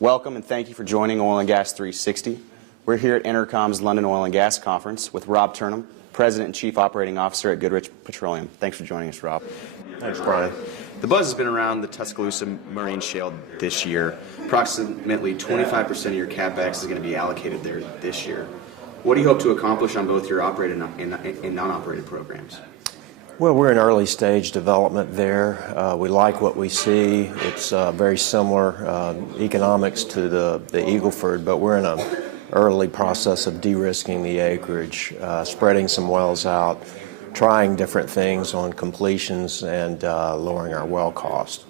Welcome and thank you for joining Oil and Gas 360. We're here at EnerCom's London Oil and Gas Conference with Rob Turnham, President and Chief Operating Officer at Goodrich Petroleum. Thanks for joining us, Rob. Thanks, Brian. The buzz has been around the Tuscaloosa Marine Shale this year. Approximately 25% of your CapEx is going to be allocated there this year. What do you hope to accomplish on both your operated and non-operated programs? Well, we're in early stage development there. We like what we see. It's very similar economics to the Eagle Ford, but we're in an early process of de-risking the acreage, spreading some wells out, trying different things on completions, and lowering our well cost.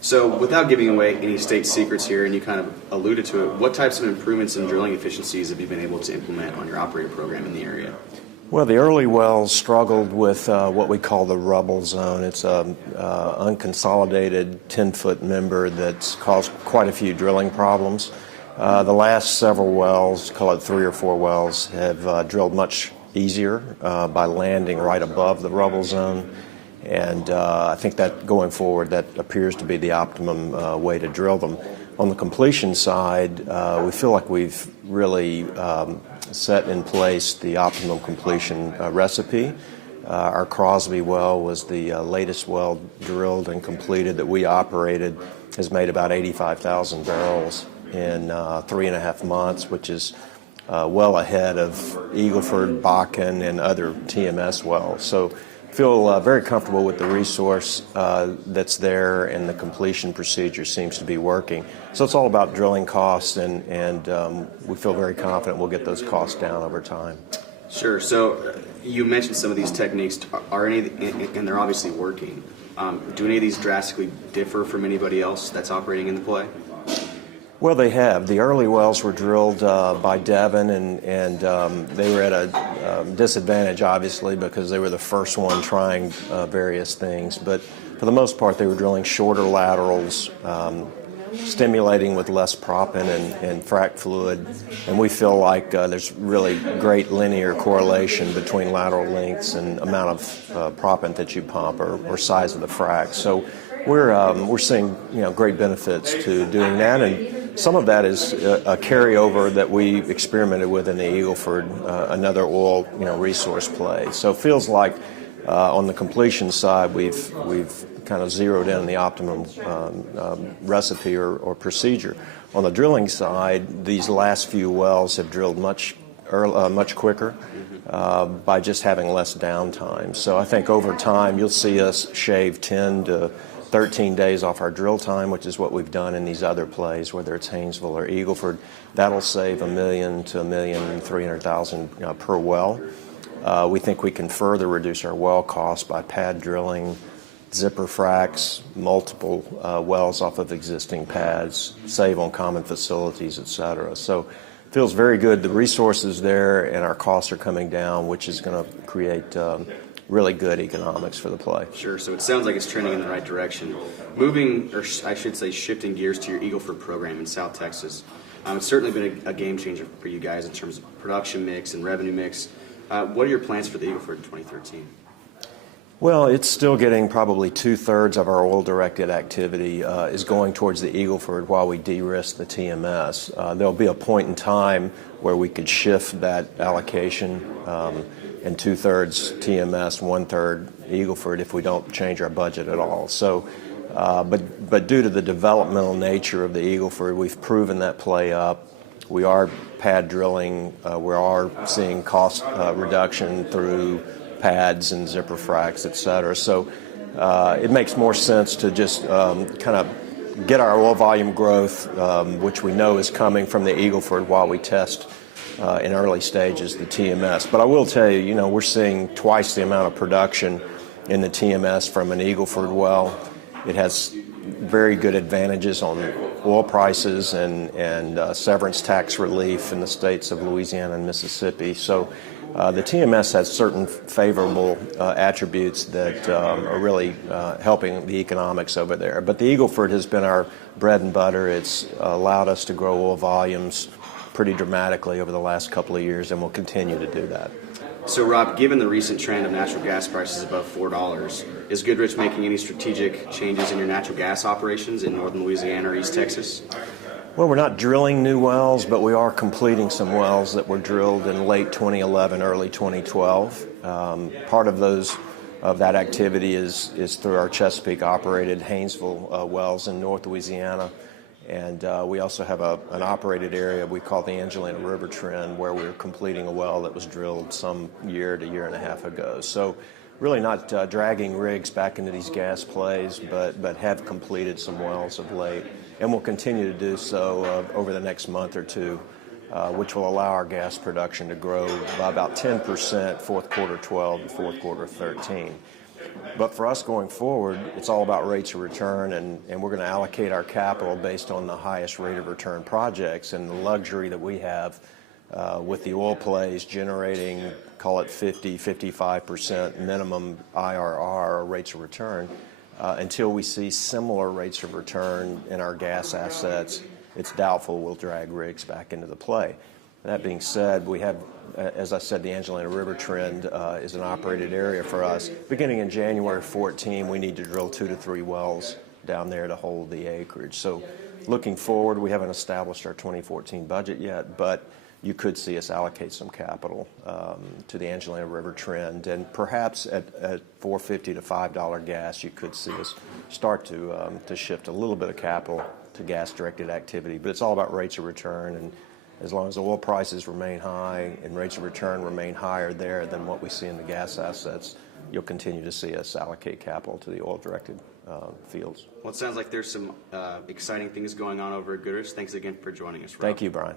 So without giving away any state secrets here, and you kind of alluded to it, what types of improvements in drilling efficiencies have you been able to implement on your operated program in the area? Well, the early wells struggled with what we call the rubble zone. It's an unconsolidated 10-foot member that's caused quite a few drilling problems. The last several wells, call it 3 or 4 wells, have drilled much easier by landing right above the rubble zone. And I think that going forward, that appears to be the optimum way to drill them. On the completion side, we feel like we've really set in place the optimum completion recipe. Our Crosby well was the latest well drilled and completed that we operated, has made about 85,000 barrels in 3.5 months, which is well ahead of Eagle Ford, Bakken, and other TMS wells. So feel very comfortable with the resource that's there, and the completion procedure seems to be working. So it's all about drilling costs, and we feel very confident we'll get those costs down over time. Sure. So you mentioned some of these techniques. Are any, and they're obviously working. Do any of these drastically differ from anybody else that's operating in the play? Well, they have. The early wells were drilled by Devon, and they were at a disadvantage, obviously, because they were the first one trying various things. But for the most part, they were drilling shorter laterals, stimulating with less proppant and frac fluid. And we feel like there's really great linear correlation between lateral lengths and amount of proppant that you pump or size of the frac. So we're seeing great benefits to doing that, and some of that is a carryover that we experimented with in the Eagle Ford, another oil resource play. So it feels like on the completion side we've kind of zeroed in the optimum recipe or procedure. On the drilling side, these last few wells have drilled much quicker by just having less downtime. So I think over time you'll see us shave 10 to 13 days off our drill time, which is what we've done in these other plays, whether it's Haynesville or Eagle Ford. That'll save $1 million to $1,300,000 per well. We think we can further reduce our well costs by pad drilling, zipper fracs, multiple wells off of existing pads, save on common facilities, etc. So it feels very good. The resources there and our costs are coming down, which is going to create really good economics for the play. Sure. So it sounds like it's trending in the right direction. Moving, or I should say shifting gears to your Eagle Ford program in South Texas. It's certainly been a game changer for you guys in terms of production mix and revenue mix. What are your plans for the Eagle Ford in 2013? Well, it's still getting probably 2/3 of our oil-directed activity is going towards the Eagle Ford while we de-risk the TMS. There'll be a point in time where we could shift that allocation and 2/3 TMS, 1/3 Eagle Ford if we don't change our budget at all. So, but due to the developmental nature of the Eagle Ford, we've proven that play up. We are pad drilling. We are seeing cost reduction through pads and zipper fracs, etc. So it makes more sense to just kind of get our oil volume growth, which we know is coming from the Eagle Ford, while we test in early stages the TMS. But I will tell you, we're seeing twice the amount of production in the TMS from an Eagle Ford well. It has very good advantages on oil prices and severance tax relief in the states of Louisiana and Mississippi. So the TMS has certain favorable attributes that are really helping the economics over there. But the Eagle Ford has been our bread and butter. It's allowed us to grow oil volumes pretty dramatically over the last couple of years, and we'll continue to do that. So, Rob, given the recent trend of natural gas prices above $4, is Goodrich making any strategic changes in your natural gas operations in northern Louisiana or East Texas? Well, we're not drilling new wells, but we are completing some wells that were drilled in late 2011, early 2012. Part of that activity is through our Chesapeake-operated Haynesville wells in North Louisiana. And we also have an operated area we call the Angelina River Trend, where we're completing a well that was drilled some year to year and a half ago. So really not dragging rigs back into these gas plays, but have completed some wells of late. And we'll continue to do so over the next month or two, which will allow our gas production to grow by about 10% fourth quarter 12 to fourth quarter 13. But for us going forward, it's all about rates of return, and we're going to allocate our capital based on the highest rate of return projects, and the luxury that we have with the oil plays generating, call it 50-55% minimum IRR, or rates of return. Until we see similar rates of return in our gas assets, it's doubtful we'll drag rigs back into the play. That being said, we have, as I said, the Angelina River Trend is an operated area for us. Beginning in January 14, we need to drill 2 to 3 wells down there to hold the acreage. So looking forward, we haven't established our 2014 budget yet, but you could see us allocate some capital to the Angelina River Trend, and perhaps at $4.50 to $5 gas, you could see us start to shift a little bit of capital to gas-directed activity. But it's all about rates of return, and as long as oil prices remain high and rates of return remain higher there than what we see in the gas assets, you'll continue to see us allocate capital to the oil-directed fields. Well, it sounds like there's some exciting things going on over at Goodrich. Thanks again for joining us, Rob. Thank you, Brian.